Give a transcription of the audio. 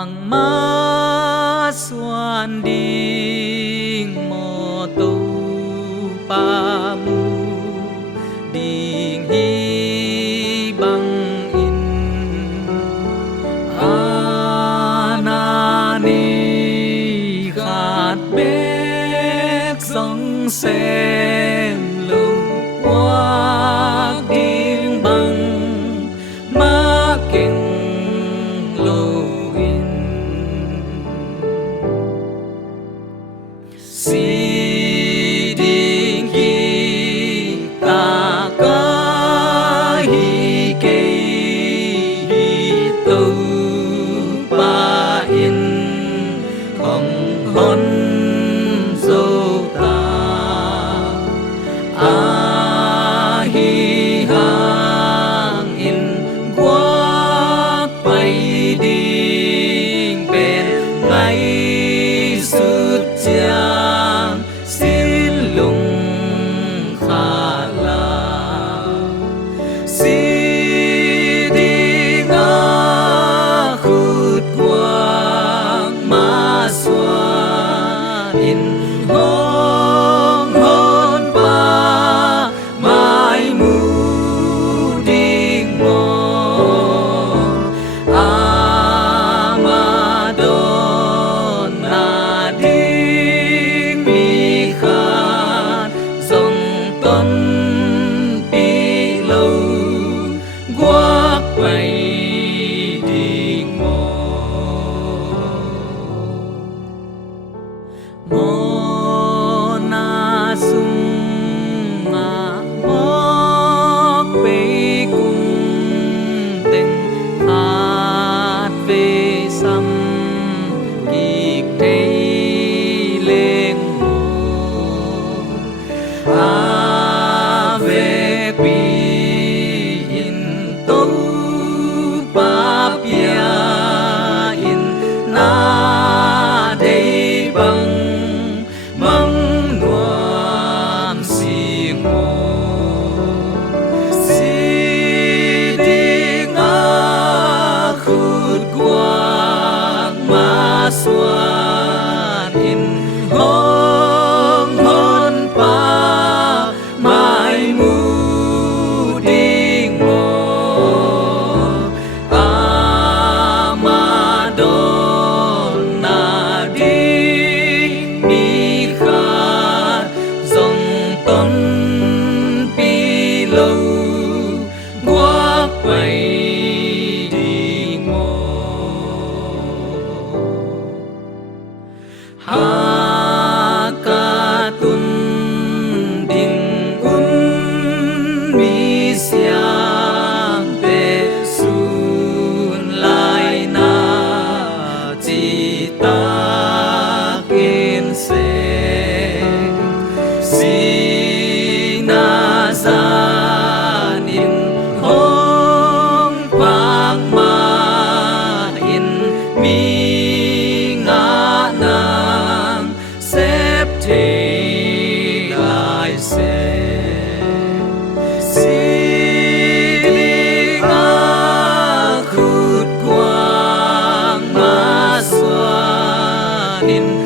vàng má xuân đình mô tu pa mu đình hi băng in anani khát bếc sông xem lâu qua tiếng băng má kinh lâu in si đình ghi ta ca hi kê hi tu pa in hồng hôn dâu ta a hi hang in quá bay đình bên ngày suốt chang xin lùng khá là si đi ngã khút quang má xoa in hong hon pa mai mu ding mo amadon na ding mi khan dòng tuấn pi lâu guác quay ding mo na sung nga mok pe cung tình hát về xăm kịch thế lên mồ về pi in tu pa pia in na đây bằng măng nuam si ngô si đi ngã khút quang má xuân in hong hon pa mai mu ding mo amadon na ding mi kha dòng tuấn pi lâu guác quay ding mo ha ca tun ding un mi siang te sun lai na chi ta kin se si na san in hong pang ma in mi ngã nang xếp thì lại sẽ si đi ngã khút quang má xuân in